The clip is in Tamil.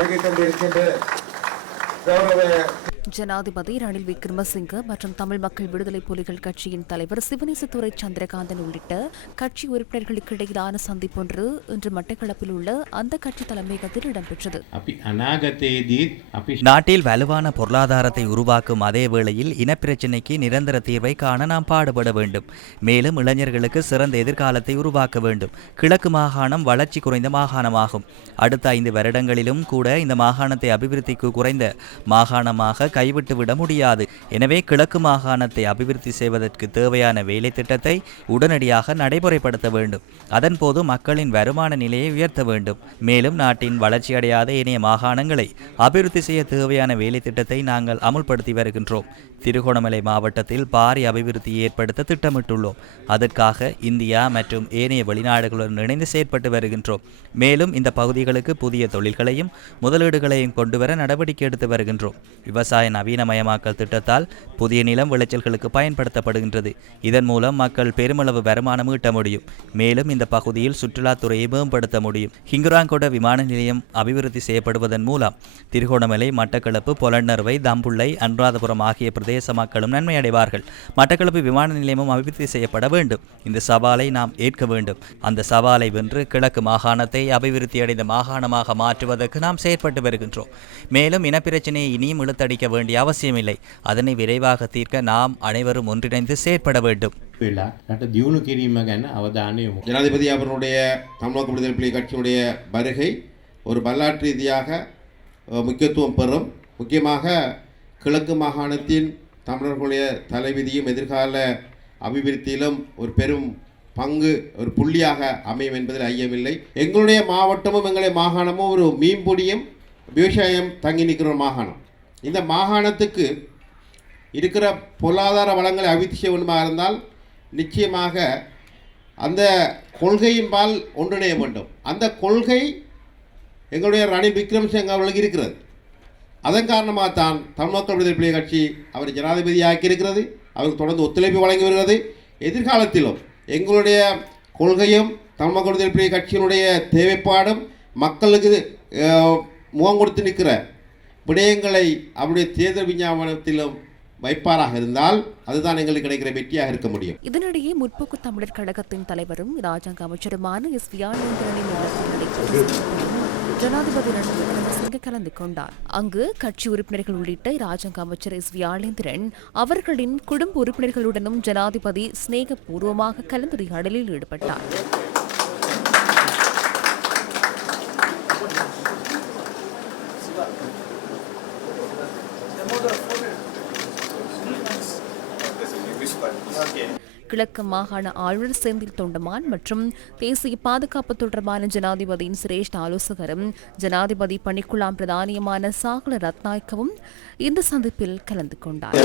வருகை தந்திருக்கின்ற கௌரவ ஜனாதிபதி ரணில் விக்ரமசிங்க மற்றும் தமிழ் மக்கள் விடுதலை புலிகள் கட்சியின் தலைவர் சிவனேசத்துறை சந்திரகாந்தன் உள்ளிட்ட கட்சி உறுப்பினர்களுக்கு இடையிலான சந்திப்பொன்று இன்று மட்டக்களப்பில் உள்ள அந்த கட்சி தலைமையகத்தில் இடம்பெற்றது. நாட்டில் வலுவான பொருளாதாரத்தை உருவாக்கும் அதே வேளையில் இனப்பிரச்சினைக்கு நிரந்தர தீர்வை காண நாம் பாடுபட வேண்டும். மேலும் இளைஞர்களுக்கு சிறந்த எதிர்காலத்தை உருவாக்க வேண்டும். கிழக்கு மாகாணம் வளர்ச்சி குறைந்த மாகாணமாகும். அடுத்த 5 வருடங்களிலும் கூட இந்த மாகாணத்தை அபிவிருத்திக்கு குறைந்த மாகாணமாக கைவிட்டுவிட முடியாது. எனவே கிழக்கு மாகாணத்தை அபிவிருத்தி செய்வதற்கு தேவையான வேலை திட்டத்தை உடனடியாக நடைமுறைப்படுத்த வேண்டும். அதன்போது மக்களின் வருமான நிலையை உயர்த்த வேண்டும். மேலும் நாட்டின் வளர்ச்சியடையாத ஏனைய மாகாணங்களை அபிவிருத்தி செய்ய தேவையான வேலை திட்டத்தை நாங்கள் அமுல்படுத்தி வருகின்றோம். திருகோணமலை மாவட்டத்தில் பாரிய அபிவிருத்தி ஏற்படுத்த திட்டமிட்டுள்ளோம். அதற்காக இந்தியா மற்றும் ஏனைய வெளிநாடுகளுடன் இணைந்து செயற்பட்டு வருகின்றோம். மேலும் இந்த பகுதிகளுக்கு புதிய தொழில்களையும் முதலீடுகளையும் கொண்டுவர நடவடிக்கை எடுத்து வருகின்றோம். விவசாய நவீனமயமாக்கல் திட்டத்தால் புதிய நிலம் விளைச்சல்களுக்கு பயன்படுத்தப்படுகின்றது. இதன் மூலம் மக்கள் பெருமளவு வருமானம் ஈட்ட முடியும். மேலும் இந்த பகுதியில் சுற்றுலாத்துறையை மேம்படுத்த முடியும். ஹிங்குராங்கொட விமான நிலையம் அபிவிருத்தி செய்யப்படுவதன் மூலம் திருகோணமலை, மட்டக்களப்பு, பொலன்னறுவை, தம்புள்ளை, அனுராதபுரம் ஆகிய பிரதேச மக்களும் நன்மை அடைவார்கள். மட்டக்களப்பு விமான நிலையமும் அபிவிருத்தி செய்யப்பட வேண்டும். இந்த சவாலை நாம் ஏற்க வேண்டும். அந்த சவாலை வென்று கிழக்கு மாகாணத்தை அபிவிருத்தி அடைந்த மாகாணமாக மாற்றுவதற்கு நாம் செயற்பட்டு வருகின்றோம். மேலும் இனப்பிரச்சினையை இனியும் இழுத்தடிக்க வேண்டிய அவசியமில்லை. அதனை விரைவாக தீர்க்க நாம் அனைவரும் ஒன்றிணைந்து செயற்பட வேண்டும். ஜனாதிபதி அவருடைய தமிழக விடுதலை புலிகள் கட்சியினுடைய வருகை ஒரு வரலாற்று ரீதியாக முக்கியத்துவம் பெறும். முக்கியமாக கிழக்கு மாகாணத்தின் தமிழர்களுடைய தலைவிதியும் எதிர்கால அபிவிருத்தியிலும் ஒரு பெரும் பங்கு, ஒரு புள்ளியாக அமையும் என்பதில் ஐயமில்லை. எங்களுடைய மாவட்டமும் எங்களுடைய மாகாணமும் ஒரு மீன்பொடியும் விவசாயம் தங்கி நிற்கிற மாகாணம். இந்த மாகாணத்துக்கு இருக்கிற பொருளாதார வளங்களை அபிவிருத்தி செய்ய வேண்டுமாக இருந்தால் நிச்சயமாக அந்த கொள்கையின்பால் ஒன்றிணைய வேண்டும். அந்த கொள்கை எங்களுடைய ரணில் விக்ரமசிங்க அவர்களுக்கு இருக்கிறது. அதன் காரணமாக தான் தமிழ் மக்கள் விடுதலை புலிகள் கட்சி அவர் ஜனாதிபதியாக்கி இருக்கிறது. அவருக்கு தொடர்ந்து ஒத்துழைப்பு வழங்கி வருகிறது. எதிர்காலத்திலும் எங்களுடைய கொள்கையும் தமிழ் மக்கள் விடுதலை புலிகள் கட்சியினுடைய தேவைப்பாடும் மக்களுக்கு முகம் கொடுத்து நிற்கிற விடயங்களை அவருடைய தேர்தல் விஞ்ஞாபனத்திலும் வைப்பாராக இருந்தால் அதுதான் எங்களுக்கு கிடைக்கிற வெற்றியாக இருக்க முடியும். இதனிடையே முற்போக்கு தமிழர் கழகத்தின் தலைவரும் ராஜாங்க அமைச்சருமான எஸ் வியாழேந்திரனின் ஜனாதிபதி ரணில் விக்ரமசிங்க கலந்து கொண்டார். அங்கு கட்சி உறுப்பினர்கள் உள்ளிட்ட ராஜாங்க அமைச்சர் எஸ் வியாழேந்திரன் அவர்களின் குடும்ப உறுப்பினர்களுடனும் ஜனாதிபதி சிநேகபூர்வமாக கலந்துரையாடலில் ஈடுபட்டார். கிழக்கு மாகாண ஆளுநர் செந்தில் தொண்டமான் மற்றும் தேசிய பாதுகாப்பு தொடர்பான ஜனாதிபதியின் சிரேஷ்ட ஆலோசகரும் ஜனாதிபதி பணிக்குழாம் பிரதானியமான சாகல ரத்நாயக்கவும் இந்த சந்திப்பில் கலந்து கொண்டார்.